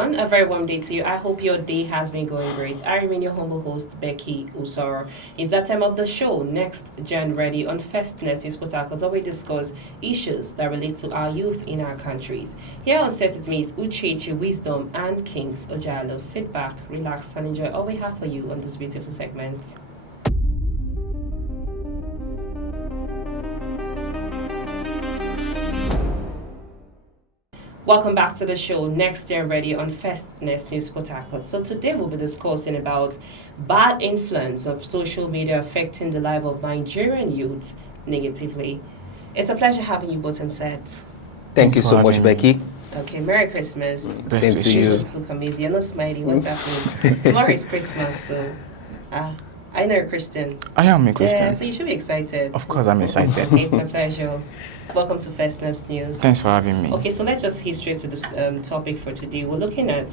everyone. A very warm day to you. I hope your day has been going great. I remain your humble host, Becky Usor. It's that time of the show, Next Gen Ready on Festness News Protocols, where we discuss issues that relate to our youth in our countries. Here on set with me is Uchechi, Wisdom, and Kings Ojalo. Sit back, relax, and enjoy all we have for you on this beautiful segment. Welcome back to the show, Next Gen Ready on Festness News Protocol. So today we'll be discussing about bad influence of social media affecting the life of Nigerian youth negatively. It's a pleasure having you both on set. Thank you so much, Becky. Okay, Merry Christmas. Same to you. You look amazing. You're not smiling. What's happening? Tomorrow is Christmas, so I know you're a Christian. I am a Christian. Yeah, so you should be excited. Of course, I'm excited. It's a pleasure. Welcome to Festness News. Thanks for having me. Okay, so let's just hit straight to this topic for today. We're looking at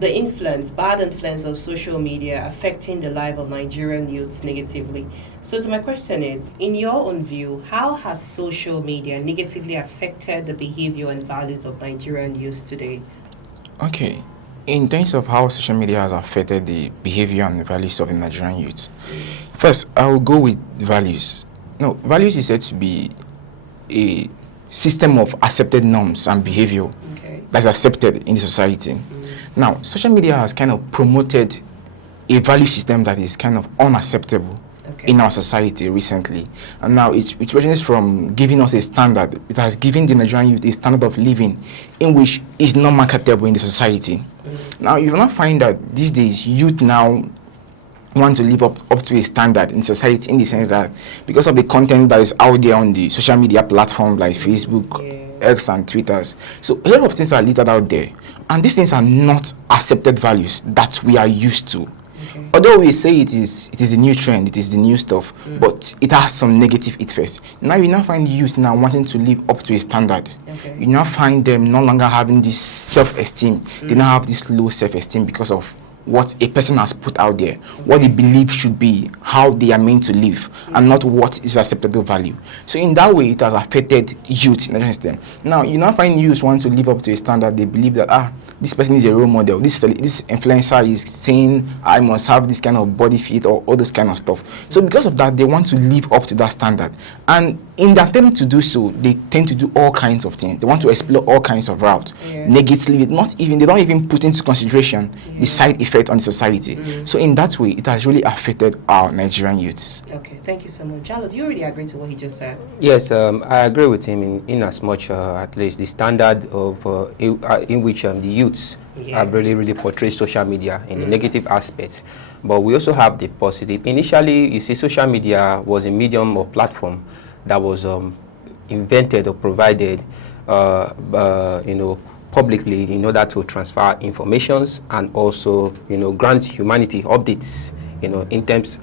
the bad influence of social media affecting the life of Nigerian youths negatively. So my question is, in your own view, how has social media negatively affected the behavior and values of Nigerian youths today? Okay, in terms of how social media has affected the behavior and the values of the Nigerian youth, first, I will go with values. No, values is said to be a system of accepted norms and behavior that's accepted in the society. Now, social media has kind of promoted a value system that is kind of unacceptable in our society recently. And now it ranges from giving us a standard. It has given the Nigerian youth a standard of living in which is not marketable in the society. Now, you will not find that these days youth now want to live up to a standard in society, in the sense that because of the content that is out there on the social media platform like Facebook, X and Twitters. So a lot of things are littered out there, and these things are not accepted values that we are used to. Although we say it is the new trend, it is the new stuff, but it has some negative effects. Now you now find youth now wanting to live up to a standard. You now find them no longer having this self-esteem. They now have this low self-esteem because of what a person has put out there, what they believe should be, how they are meant to live, and not what is acceptable value. So in that way, it has affected youth in the system. Now, you now find youth want to live up to a standard. They believe that, this person is a role model. This influencer is saying, I must have this kind of body fit or all this kind of stuff. So because of that, they want to live up to that standard. And in the attempt to do so, they tend to do all kinds of things. They want to explore all kinds of routes. Negatively, they don't even put into consideration the side effect on society. So in that way, it has really affected our Nigerian youths. Okay, thank you so much. Jalo, do you really agree to what he just said? Yes, I agree with him in as much, at least the standard of in which the youths have really portrayed social media in the negative aspects. But we also have the positive. Initially, you see, social media was a medium or platform that was invented or provided, publicly in order to transfer informations and also, grant humanity updates, in terms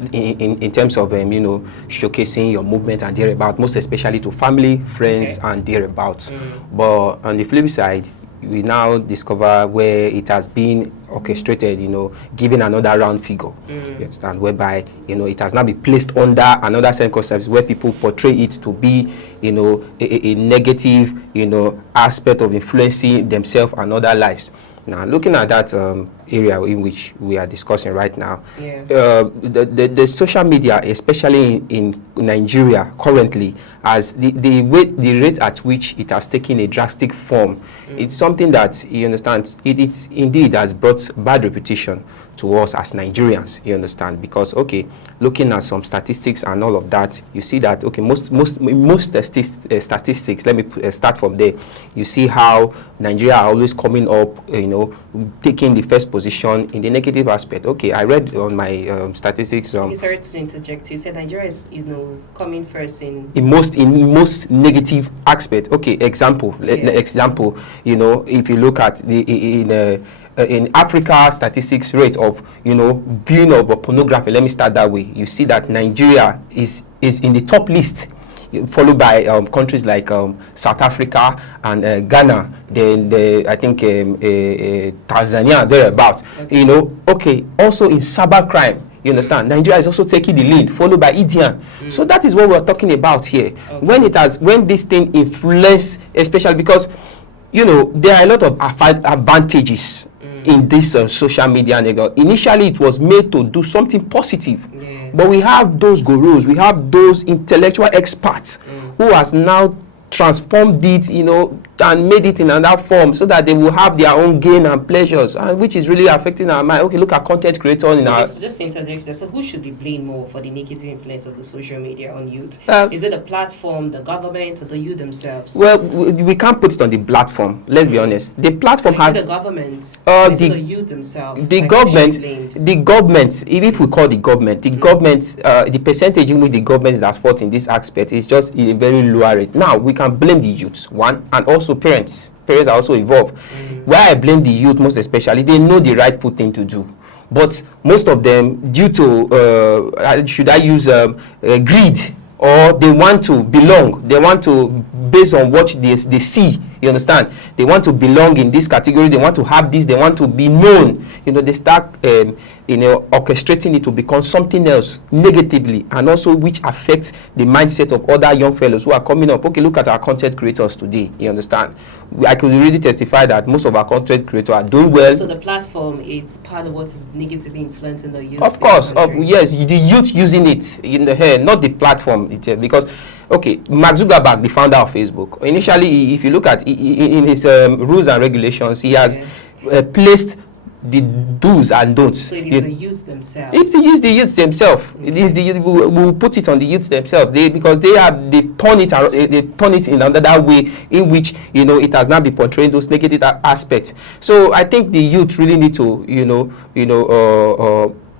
of, showcasing your movement and thereabout, most especially to family, friends, and thereabouts. But on the flip side, we now discover where it has been orchestrated, giving another round figure, you understand, whereby, it has now been placed under another circumstance where people portray it to be, a negative, aspect of influencing themselves and other lives. Now, looking at that area in which we are discussing right now, the social media, especially in Nigeria currently, as the rate at which it has taken a drastic form, it's something that, you understand, it indeed has brought bad reputation to us as Nigerians, you understand, because, looking at some statistics and all of that, you see that, most statistics, let me start from there, you see how Nigeria are always coming up, taking the first position in the negative aspect. I read on my statistics. Sorry to interject. You said Nigeria is, coming first in most negative aspect. Example, if you look at in Africa statistics rate of viewing of pornography, let me start that way. You see that Nigeria is in the top list, followed by countries like South Africa and Ghana, then I think Tanzania thereabouts. Also in cyber crime, you understand, Nigeria is also taking the lead, followed by India. So that is what we're talking about here. When this thing influence, especially because you know, there are a lot of advantages in this social media. Initially, it was made to do something positive, but we have those gurus, we have those intellectual experts who has now transformed it, you know, and made it in another form so that they will have their own gain and pleasures, and which is really affecting our mind. Okay, look at content creators in our... Just interject there. So who should be blamed more for the negative influence of the social media on youth? Is it the platform, the government, or the youth themselves? Well, we can't put it on the platform. Let's be honest. The platform has the government, the youth themselves. The government. If we call the government, the percentage in which the government that's fought in this aspect is just a very low rate. Now we can blame the youth, one, and also parents are also involved. Where I blame the youth most especially, they know the rightful thing to do, but most of them, due to should I use greed, or they want to belong, they want to, based on what they see, you understand, they want to belong in this category, they want to have this, they want to be known, you know, they start orchestrating it to become something else negatively, and also which affects the mindset of other young fellows who are coming up. Okay, look at our content creators today, you understand. I could really testify that most of our content creators are doing well. So the platform is part of what is negatively influencing the youth. Of course, yes, the youth using it in the hair, not the platform itself. Because, okay, Mark Zuckerberg, the founder of Facebook, initially, if you look at in his rules and regulations, he has placed the do's and don'ts. So it is the youth themselves. If they use the youth themselves, it is we'll put it on the youth themselves. Because they've turned it in another way in which, you know, it has now been portraying those negative aspects. So I think the youth really need to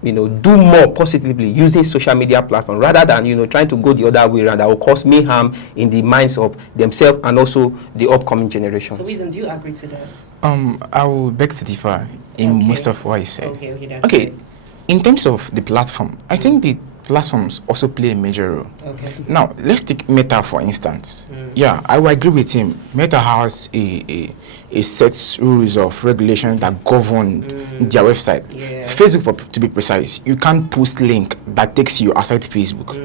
do more positively using social media platform, rather than, you know, trying to go the other way around that will cause mayhem in the minds of themselves and also the upcoming generations. So, Wisdom, do you agree to that? I will beg to differ in most of what you said. Okay, good. In terms of the platform, I think the platforms also play a major role. Okay. Now, let's take Meta for instance. Yeah, I will agree with him. Meta has a set rules of regulation that govern their website. Yeah. Facebook, to be precise, you can't post link that takes you outside Facebook.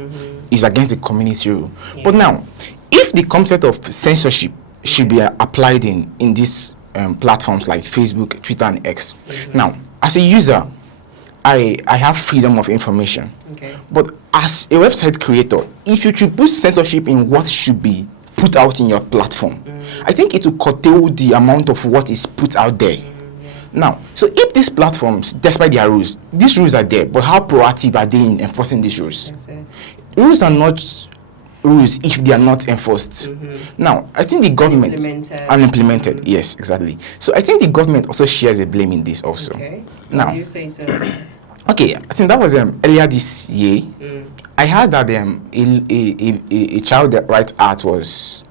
It's against the community rule. Yeah. But now, if the concept of censorship should be applied in these platforms like Facebook, Twitter, and X. Now, as a user, I have freedom of information. Okay. But as a website creator, if you should put censorship in what should be put out in your platform, I think it will curtail the amount of what is put out there. Now, so if these platforms, despite their rules, these rules are there, but how proactive are they in enforcing these rules? Rules are not rules if they are not enforced. Now, I think the government implemented. Yes, exactly. So I think the government also shares a blame in this also. Okay. Now, you say so. Okay, I think that was earlier this year. I heard that a child that writes art was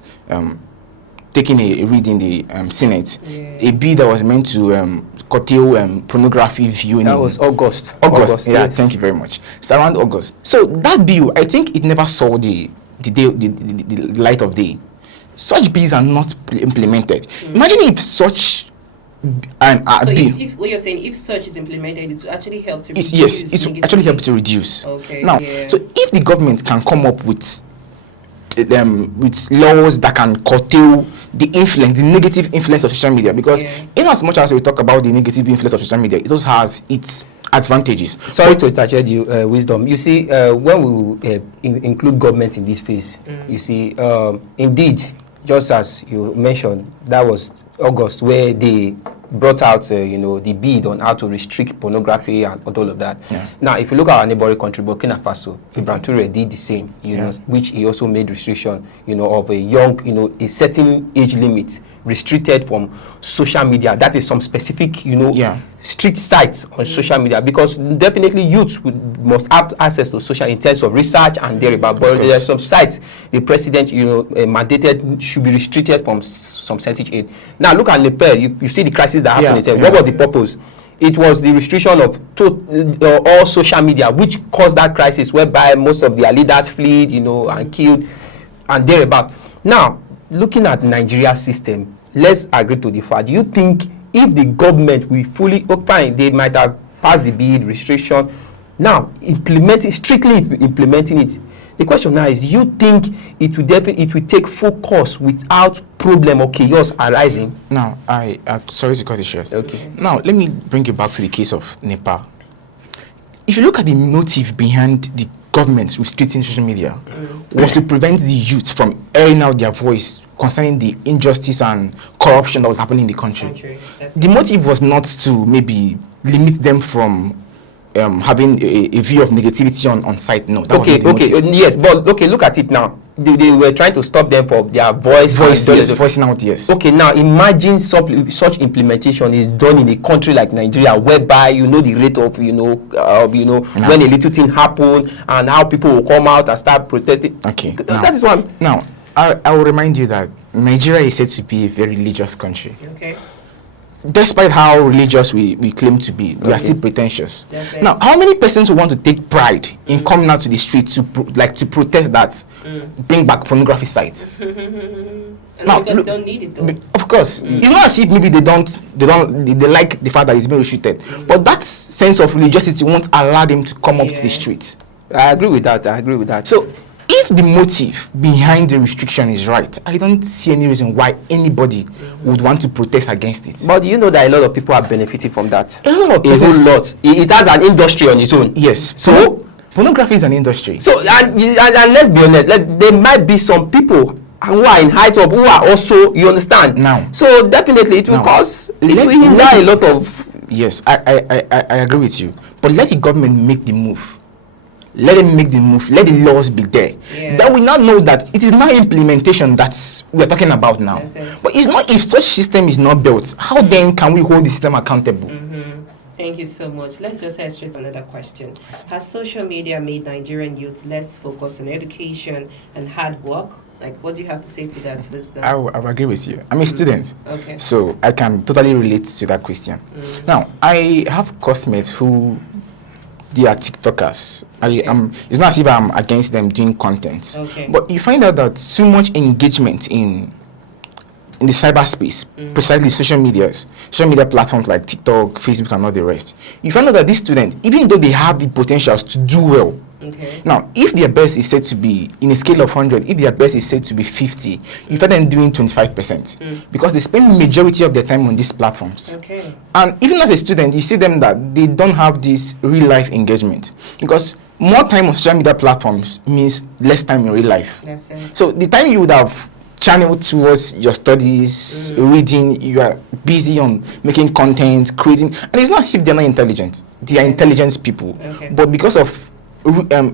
taking a read in the Senate. Yeah. A bill that was meant to curtail pornography viewing. That was August. Yeah, yes. Thank you very much. It's around August. So that bill, I think it never saw the light of day. Such bills are not implemented. Imagine if such if what you're saying, if such is implemented, it will actually help to reduce. Yes, it will actually help to reduce. Okay. Now, so if the government can come up with laws that can curtail the negative influence of social media, because in as much as we talk about the negative influence of social media, it also has its advantages. Sorry to interject you, Wisdom. You see, when we include government in this phase, you see, indeed, just as you mentioned, that was August where they brought out the bid on how to restrict pornography and all of that. Yeah. Now, if you look at our neighboring country, Burkina Faso, Ibrahim Toure did the same, know, which he also made restriction, of a young, a certain age limit restricted from social media. That is some specific, strict sites on social media, because definitely youth must have access to social in terms of research and thereabout. But there are some sites the president, mandated should be restricted from some certain age. Now look at Nepal. You see the crisis that happened there. What was the purpose? It was the restriction of all social media, which caused that crisis, whereby most of their leaders fled, and killed, and thereabout. Now, looking at Nigeria's system, let's agree to the fact. Do you think if the government will fully, fine, they might have passed the bid restriction, now strictly implementing it, The question now is, do you think it will take focus without problem or chaos arising? Now, I sorry to cut it short. Okay. Now, let me bring you back to the case of Nepal. If you look at the motive behind the government restricting social media, was to prevent the youth from airing out their voice concerning the injustice and corruption that was happening in the country. The motive was not to maybe limit them from having a view of negativity on site. No, that Okay, was not the motive. yes, but okay, look at it now. They were trying to stop them for their Voicing out, yes. Okay, now imagine such implementation is done in a country like Nigeria, whereby you know the rate of when a little thing happen and how people will come out and start protesting. Okay, that is one. Now, I will remind you that Nigeria is said to be a very religious country. Okay. Despite how religious we claim to be, we are still pretentious. Now, how many persons want to take pride in coming out to the street to protest that bring back pornography sites? Now, because they don't need it though. Of course, it's not as if maybe they like the fact that it's being restricted, but that sense of religiosity won't allow them to come up to the street. I agree with that. So, if the motive behind the restriction is right, I don't see any reason why anybody would want to protest against it. But you know that a lot of people are benefiting from that. A lot of A places, whole lot. It has an industry on its own. yes. So Pornography is an industry. So and let's be honest, there might be some people who are in height of who are also, you understand? Now. So definitely it will cause, it will hinder a lot of. Yes, I agree with you. But let the government make the move. Let them make the move. Let the laws be there. Yeah. Then we now know that it is now implementation that we're talking about now. But it's not, if such system is not built, how then can we hold the system accountable? Thank you so much. Let's just head straight to another question. Has social media made Nigerian youth less focused on education and hard work? Like, what do you have to say to that, wisdom? I will agree with you. I'm a student. Okay. So I can totally relate to that question. Now, I have classmates who they are TikTokers. It's not as if I'm against them doing content. Okay. But you find out that too much engagement in the cyberspace, precisely social media platforms like TikTok, Facebook, and all the rest. You find out that these students, even though they have the potentials to do well, now, if their best is said to be, in a scale of 100, if their best is said to be 50, you find them doing 25%. Because they spend majority of their time on these platforms. Okay. And even as a student, you see them that they don't have this real-life engagement. Because more time on social media platforms means less time in real life. That's it. So the time you would have channeled towards your studies, reading, you are busy on making content, creating. And it's not as if they're not intelligent. They are intelligent people. Okay. But because of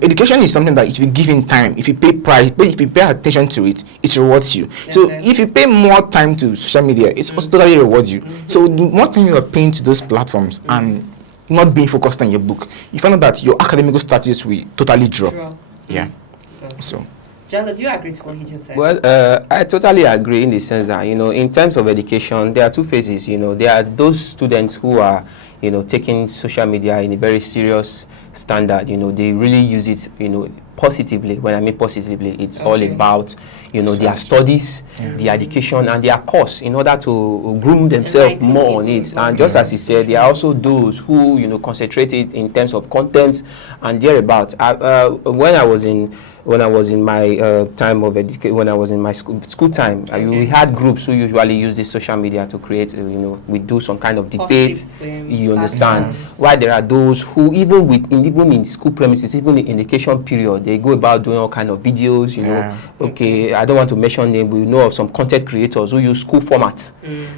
education is something that if you give in time, if you pay price, but if you pay attention to it, it rewards you. So if you pay more time to social media, it's also totally rewards you. So the more time you are paying to those platforms and not being focused on your book, you find out that your academic status will totally drop. Yeah. So Jalo, do you agree to what he just said? Well, I totally agree in the sense that, in terms of education, there are two phases. There are those students who are, taking social media in a very serious standard. They really use it, positively. When I mean positively, it's all about, their studies, their education, and their course in order to groom themselves more on it. And just as he said, there are also those who, concentrate it in terms of content and thereabout. When I was in my time of education, when I was in my school time, we had groups who usually use this social media to create, we do some kind of debate. You understand? Why there are those who even in school premises, even in education period, they go about doing all kind of videos. Okay, I don't want to mention name, but we know of some content creators who use school format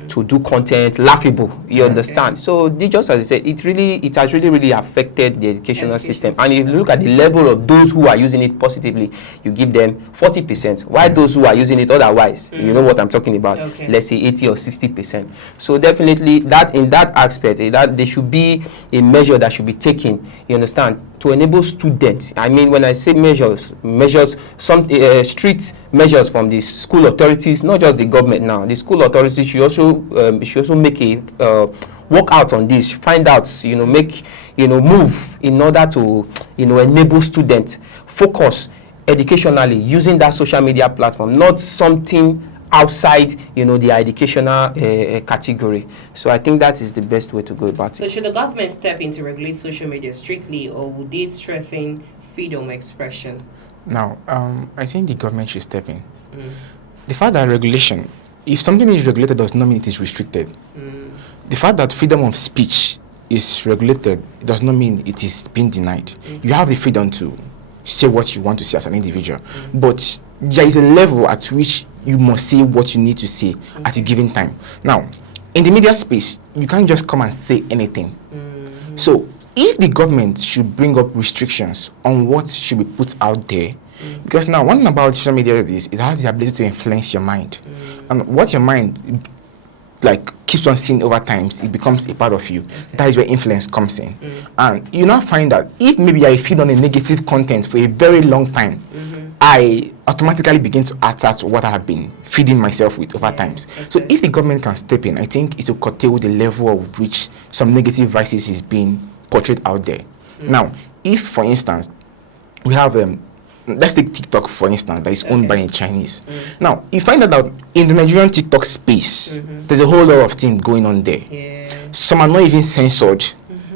to do content laughable. You understand? So just as I said, it has really affected the educational system. And if you look at the level of those who are using it positively, you give them 40%. Why those who are using it otherwise? You know what I'm talking about. Let's say 80 or 60%. So definitely that in that aspect, that there should be a measure that should be taken. You understand? To enable students. I mean, when I say measures, some strict measures from the school authorities, not just the government now. The school authorities should also make a work out on this, find out, make, move in order to, enable students focus educationally using that social media platform, not something outside, the educational category. So I think that is the best way to go about it. So should the government step in to regulate social media strictly, or would it strengthen freedom of expression? Now, I think the government should step in. The fact that regulation, if something is regulated, does not mean it is restricted. The fact that freedom of speech is regulated does not mean it is being denied. You have the freedom to say what you want to say as an individual, but there is a level at which you must say what you need to say at a given time. Now, in the media space, you can't just come and say anything. So, if the government should bring up restrictions on what should be put out there, because now one thing about social media is it has the ability to influence your mind, and what your mind keeps on seeing over time, it becomes a part of you. That is where influence comes in. And you now find that if maybe I feed on a negative content for a very long time, I automatically begin to attach what I have been feeding myself with over times. So if the government can step in, I think it will curtail the level of which some negative vices is being portrayed out there. Now, if for instance we have let's take TikTok for instance, that is owned by a Chinese. Now, you find out in the Nigerian TikTok space, there's a whole lot of things going on there. Some are not even censored.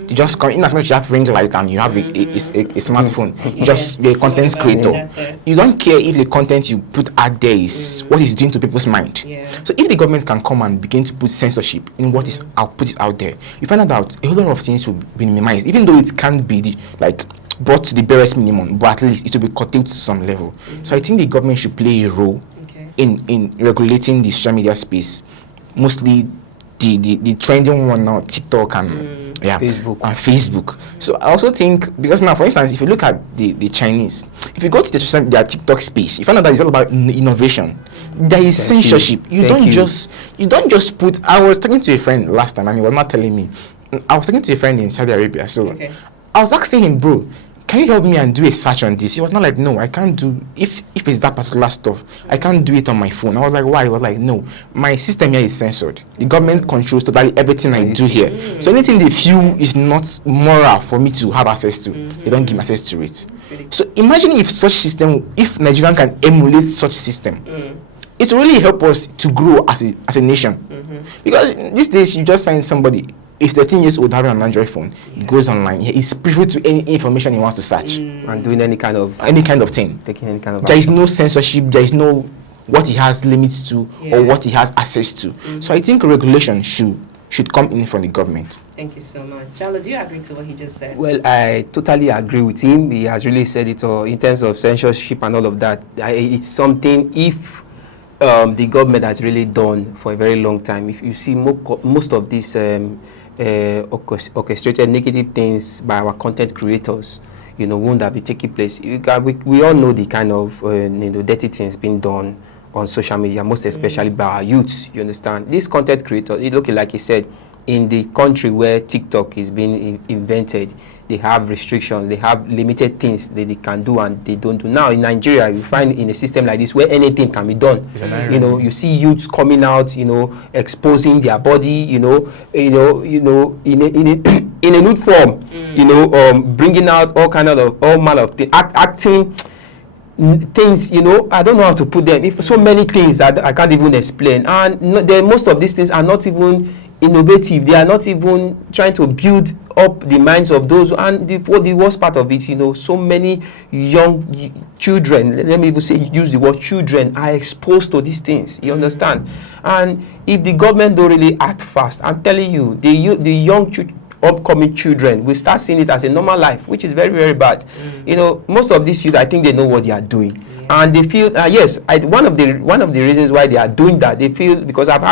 You just come in as much as you have ring light and you have a smartphone. You're a content creator. You don't care if the content you put out there is what is doing to people's mind. So if the government can come and begin to put censorship in what is put it out there, you find out a whole lot of things will be minimized, even though it can't be brought to the barest minimum, but at least it will be curtailed to some level. So I think the government should play a role in regulating the social media space, mostly the trending one now, TikTok and Facebook. So I also think, because now for instance, if you look at the Chinese, if you go to their TikTok space, you find out that it's all about innovation. There is censorship. You don't just put. I was talking to a friend last time and he was not telling me. I was talking to a friend in Saudi Arabia, so I was asking him, bro, can you help me and do a search on this? He was not like, no, I can't do, if it's that particular stuff, I can't do it on my phone. I was like, why? He was like, no, my system here is censored. The government controls totally everything I do here. So anything they feel is not moral for me to have access to, they don't give me access to it. So imagine if if Nigerian can emulate such system, it will really help us to grow as a nation. Because these days you just find somebody, if 13 years old having an Android phone, he goes online, he's privy to any information he wants to search and doing any kind of thing. Taking any kind of there is no censorship, there is no what he has limits to or what he has access to. So I think regulation should come in from the government. Thank you so much. Jalo, do you agree to what he just said? Well, I totally agree with him. He has really said it all in terms of censorship and all of that. It's something, if the government has really done for a very long time. If you see most of these orchestrated negative things by our content creators, won't that be taking place? We all know the kind of dirty things being done on social media, most especially by our youths. You understand? These content creators, it looking like he said, in the country where TikTok is being invented, they have restrictions, they have limited things that they can do and they don't do. Now in Nigeria, you find in a system like this where anything can be done. You see youths coming out, exposing their body, in a nude form, bringing out all manner of things, acting things, I don't know how to put them. If so many things that I can't even explain, and most of these things are not even innovative. They are not even trying to build up the minds of those. And the worst part of it, so many young children, let me even use the word children, are exposed to these things. You understand? And if the government don't really act fast, I'm telling you, the young upcoming children will start seeing it as a normal life, which is very, very bad. Most of these youth, I think they know what they are doing. And they feel one of the reasons why they are doing that, they feel, because I've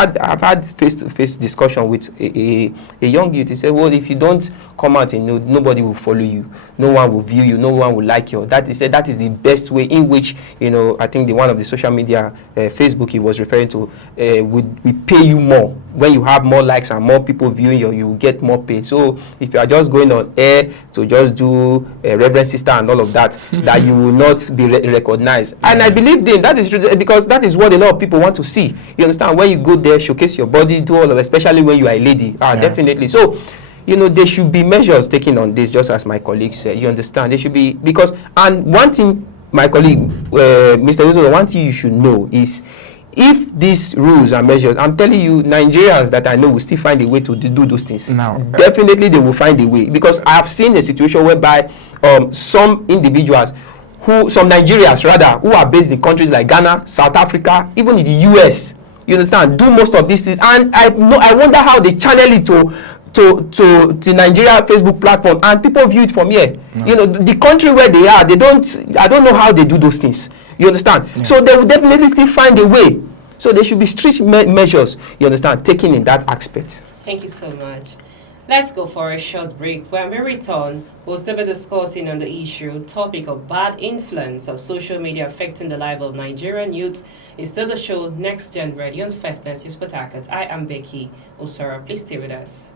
had face-to-face discussion with a young youth. He said, well, if you don't come out, nobody will follow you, no one will view you, no one will like you. He said that is the best way in which, I think one of the social media, Facebook, he was referring to, we pay you more. When you have more likes and more people viewing you get more pay. So if you are just going on air to just do Reverend Sister and all of that, that you will not be recognized. And I believe that is true, because that is what a lot of people want to see. You understand? When you go there, showcase your body, do all of, especially when you are a lady. Definitely. So, there should be measures taken on this, just as my colleague said. You understand? There should be, because, and one thing, my colleague, Mr. Uzo, one thing you should know is, if these rules and measures, I'm telling you, Nigerians that I know will still find a way to do those things. Now, definitely they will find a way, because I have seen a situation whereby some individuals some Nigerians rather, who are based in countries like Ghana, South Africa, even in the US, you understand, do most of these things. And I wonder how they channel it to Nigeria Facebook platform, and people view it from here. You know, the country where they are, I don't know how they do those things. You understand? Yeah. So they will definitely still find a way. So there should be strict measures, you understand, taken in that aspect. Thank you so much. Let's go for a short break. When we return, we'll still be discussing on the topic of bad influence of social media affecting the life of Nigerian youth. It's still the show Next Gen Ready on Fastness News Port Harcourt. I am Becky Osora. Please stay with us.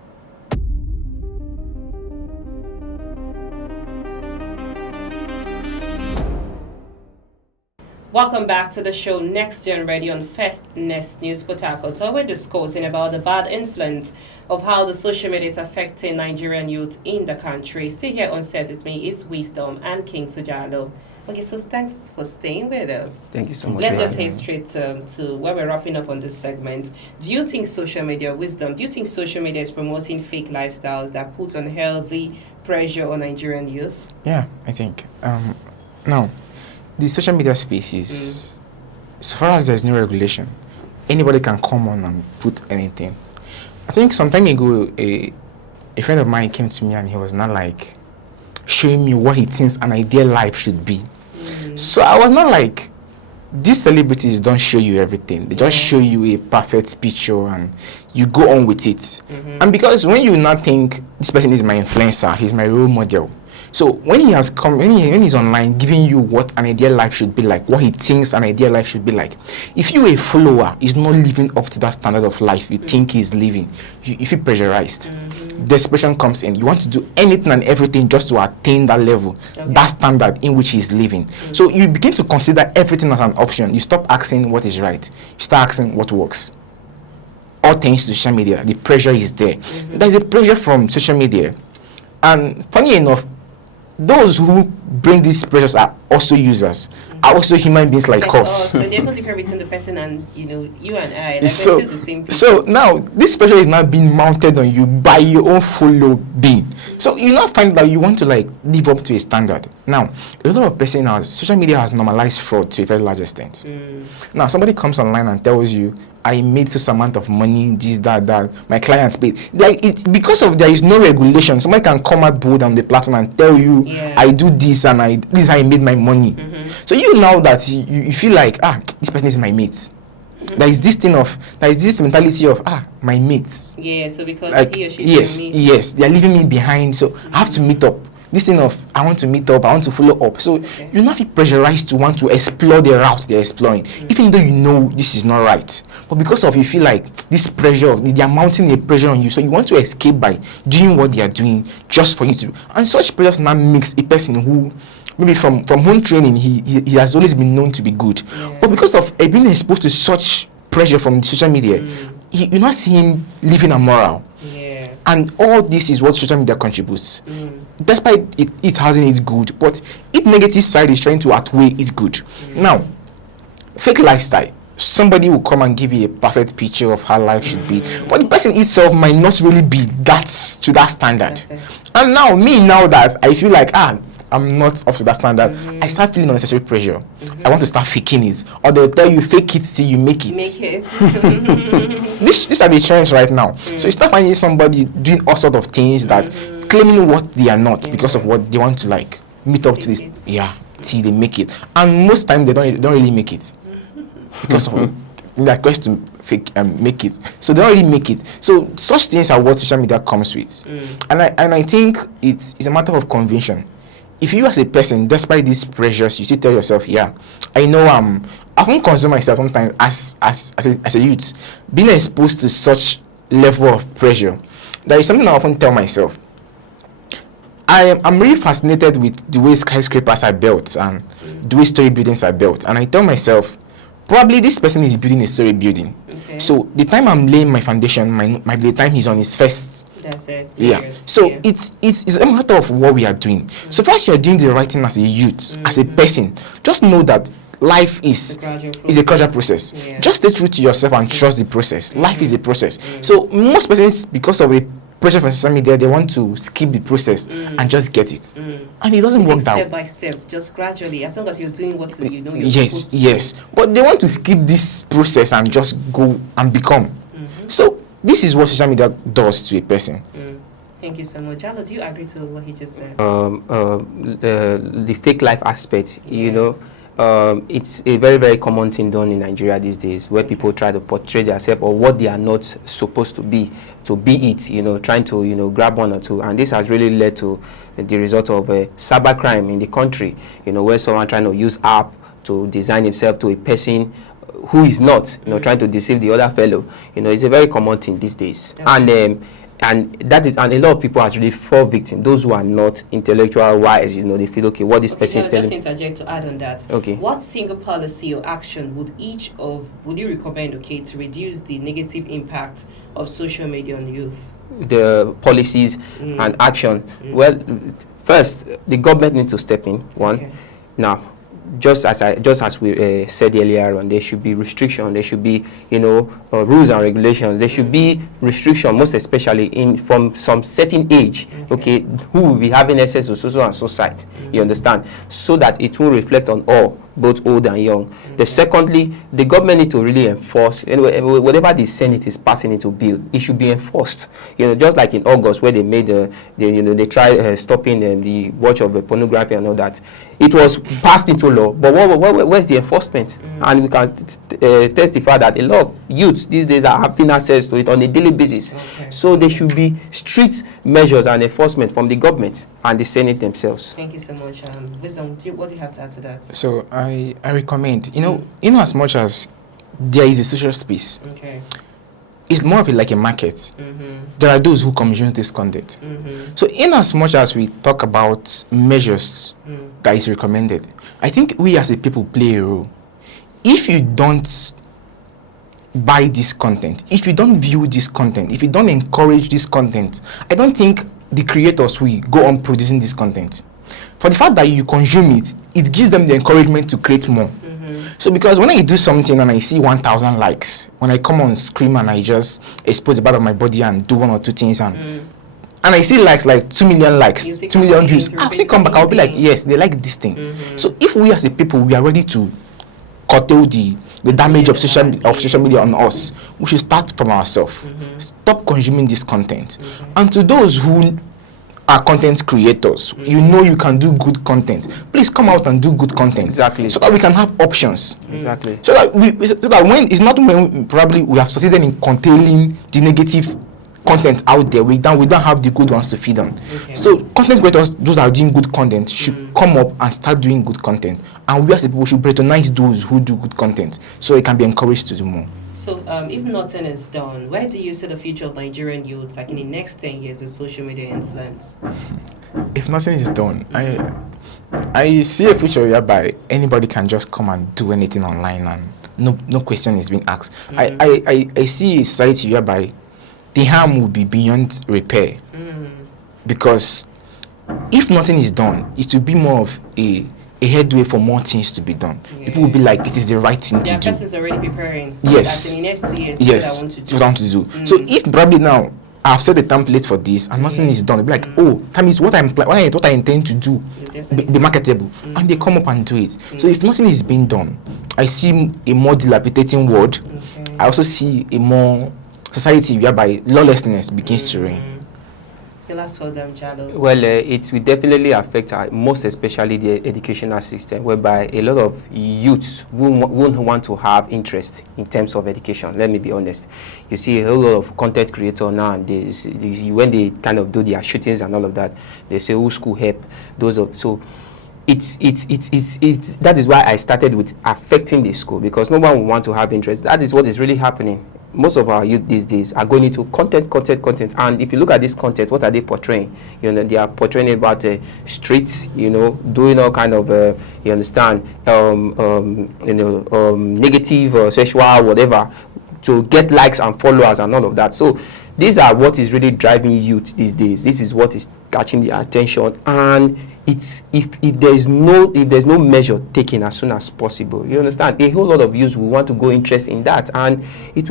Welcome back to the show Next Gen Ready on Fastness News Port Harcourt. So we're discussing about the bad influence of how the social media is affecting Nigerian youth in the country. Still here on set with me is Wisdom and King Sujalo. Okay, so thanks for staying with us. Thank you so much. Let's just head straight to where we're wrapping up on this segment. Do you think social media, Wisdom, do you think social media is promoting fake lifestyles that put unhealthy pressure on Nigerian youth? Yeah, I think. Now, the social media space is, so far as there's no regulation, anybody can come on and put anything. I think some time ago, a friend of mine came to me and he was not like showing me what he thinks an ideal life should be. So I was not like, these celebrities don't show you everything. They just show you a perfect picture and you go on with it. And because when you not think this person is my influencer, he's my role model. So when he has come, when he's online giving you what an ideal life should be like, what he thinks an ideal life should be like, if you a follower is not living up to that standard of life you think he's living, you feel pressurized. Desperation comes in. You want to do anything and everything just to attain that level, that standard in which he's living. So you begin to consider everything as an option. You stop asking what is right. You start asking what works. All thanks to social media, the pressure is there. There's a pressure from social media. And funny enough, those who bring these pressures are also users, are also human beings like us. So there's no difference between the person and you and I. Like So, we're still the same people. so now this pressure is now being mounted on you by your own fellow being. So you now find that you want to like live up to a standard. Now a lot of person now, social media has normalized fraud to a very large extent. Now somebody comes online and tells you, I made this amount of money, this, that, my clients paid. Like it's because of there is no regulation. Somebody can come out bold on the platform and tell you, I do this and this is how I made my money. So you know that you feel like, this person is my mate. There is this mentality of my mates. Yeah, so because Like, he or she yes, they are leaving me behind, so I have to meet up. This thing of I want to meet up, I want to follow up. So you're not feel pressurized to want to explore the route they're exploring, even though you know this is not right. But because of you feel like this pressure, they are mounting a pressure on you, so you want to escape by doing what they are doing just for you to. And such pressure now makes a person who maybe from home training he has always been known to be good, but because of being exposed to such pressure from social media, you not see him living a moral. And all this is what social media contributes. Despite it having its good, but its negative side is trying to outweigh its good. Now, fake lifestyle. Somebody will come and give you a perfect picture of how life should be, but the person itself might not really be that to that standard. And now that I feel like I'm not up to that standard, I start feeling unnecessary pressure. I want to start faking it, or they'll tell you fake it till you make it. These are the trends right now. So you start finding somebody doing all sort of things that claiming what they are not because of what they want to like meet up to this. Till they make it, and most time they don't really make it because of their quest to fake make it. So they don't really make it. So such things are what social media comes with, and I think it's a matter of convention. If you as a person, despite these pressures, you still tell yourself, I know I often consider myself sometimes as a youth, being exposed to such level of pressure. That is something I often tell myself. I'm really fascinated with the way skyscrapers are built and the way story buildings are built. And I tell myself, probably this person is building a story building. So the time I'm laying my foundation might be the time he's on his first. That's it. So it's a matter of what we are doing. So first you're doing the right thing as a youth, as a person. Just know that life is a gradual process. Just stay true to yourself and trust the process. Life is a process. So most persons, because of the pressure from social media, they want to skip the process and just get it. And it doesn't work that way. Step by step, just gradually, as long as you're doing what you know you're Yes, supposed to yes. But they want to skip this process and just go and become. So this is what social media does to a person. Thank you so much. Jalo, do you agree to what he just said? The fake life aspect, you know, it's a very, very common thing done in Nigeria these days, where people try to portray themselves or what they are not supposed to be it, you know, trying to, you know, grab one or two. And this has really led to the result of cybercrime in the country, you know, where someone trying to use app to design himself to a person who is not, you know, trying to deceive the other fellow. You know, it's a very common thing these days. And that is, and a lot of people actually fall victim. Those who are not intellectual wise, you know, they feel, okay, what this person is telling. Just interject to add on that. Okay. What single policy or action would you recommend, okay, to reduce the negative impact of social media on youth? The policies and action. Well, first, the government needs to step in. One. Okay. Now, just as we said earlier on, there should be restriction. There should be, you know, rules and regulations. There should be restriction, most especially from some certain age. Okay, who will be having access to so and so site. You understand, so that it will reflect on all, both old and young. Secondly, the government need to really enforce, anyway, whatever the Senate is passing into bill, it should be enforced. You know, just like in August where they made they tried stopping the watch of pornography and all that. It was passed into law, but where's the enforcement? And we can testify that a lot of youths these days are having access to it on a daily basis. So there should be strict measures and enforcement from the government and the Senate themselves. Thank you so much. Wisdom, what do you have to add to that? So I recommend, you know, as much as there is a social space, it's more of like a market. There are those who consume this content. So in as much as we talk about measures that is recommended, I think we as a people play a role. If you don't buy this content, if you don't view this content, if you don't encourage this content, I don't think the creators will go on producing this content. For the fact that you consume it, it gives them the encouragement to create more. So because when I do something and I see 1,000 likes, when I come on screen and I just expose a part of my body and do one or two things and I see likes like 2 million likes, 2 million views, I'll still come back, I'll be like, yes, they like this thing. So if we as a people, we are ready to curtail the damage of social media on us, we should start from ourselves. Stop consuming this content. And to those who are content creators, you know you can do good content, please come out and do good content. Exactly. So that we can have options. Exactly. So that when it's not when probably we have succeeded in containing the negative content out there, we don't have the good ones to feed on. So content creators, those that are doing good content, should come up and start doing good content, and we as people should patronize those who do good content, so it can be encouraged to do more. So if nothing is done, where do you see the future of Nigerian youths, like in the next 10 years, with social media influence? If nothing is done, I see a future whereby anybody can just come and do anything online and no question is being asked. I see a society whereby the harm will be beyond repair, because if nothing is done, it will be more of a headway for more things to be done. People will be like, it is the right thing to do. Their person's already preparing. Yes. In the next 2 years, Yes. What I want to do. So if probably now I've set a template for this and nothing is done, they'll be like, oh, that means what I intend to do be marketable, and they come up and do it. So if nothing is being done, I see a more dilapidating world. I also see a more society whereby lawlessness begins to reign. The last for them, Jalo. Well, it will definitely affect most especially the educational system, whereby a lot of youths won't want to have interest in terms of education. Let me be honest. You see a whole lot of content creators now, and when they kind of do their shootings and all of that, they say, "Who school help?" So. That is why I started with affecting the school, because no one will want to have interest. That is what is really happening. Most of our youth these days are going into content, and if you look at this content, what are they portraying? You know, they are portraying about streets, you know, doing all kind of, you understand, negative, sexual, whatever, to get likes and followers and all of that. So these are what is really driving youth these days. This is what is catching the attention, and it's if there's no measure taken as soon as possible, you understand, a whole lot of youth will want to go interest in that, and it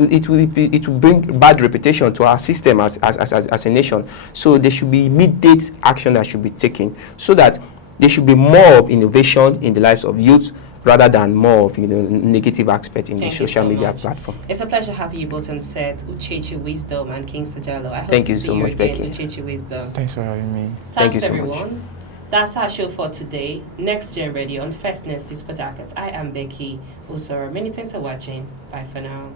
will bring bad reputation to our system as a nation. So there should be immediate action that should be taken, so that there should be more of innovation in the lives of youth rather than more of negative aspect in Thank the you social so media much. platform. It's a pleasure having you both on set, Uchechi Wisdom and King Sajalo. I hope Thank to you see so you much, again, Becky. Uchechi Wisdom. Thanks for having me. Thank you Thanks, so much. everyone. That's our show for today. Next Gen Radio on Festness is Port Harcourt. I am Becky Usor. Many thanks for watching. Bye for now.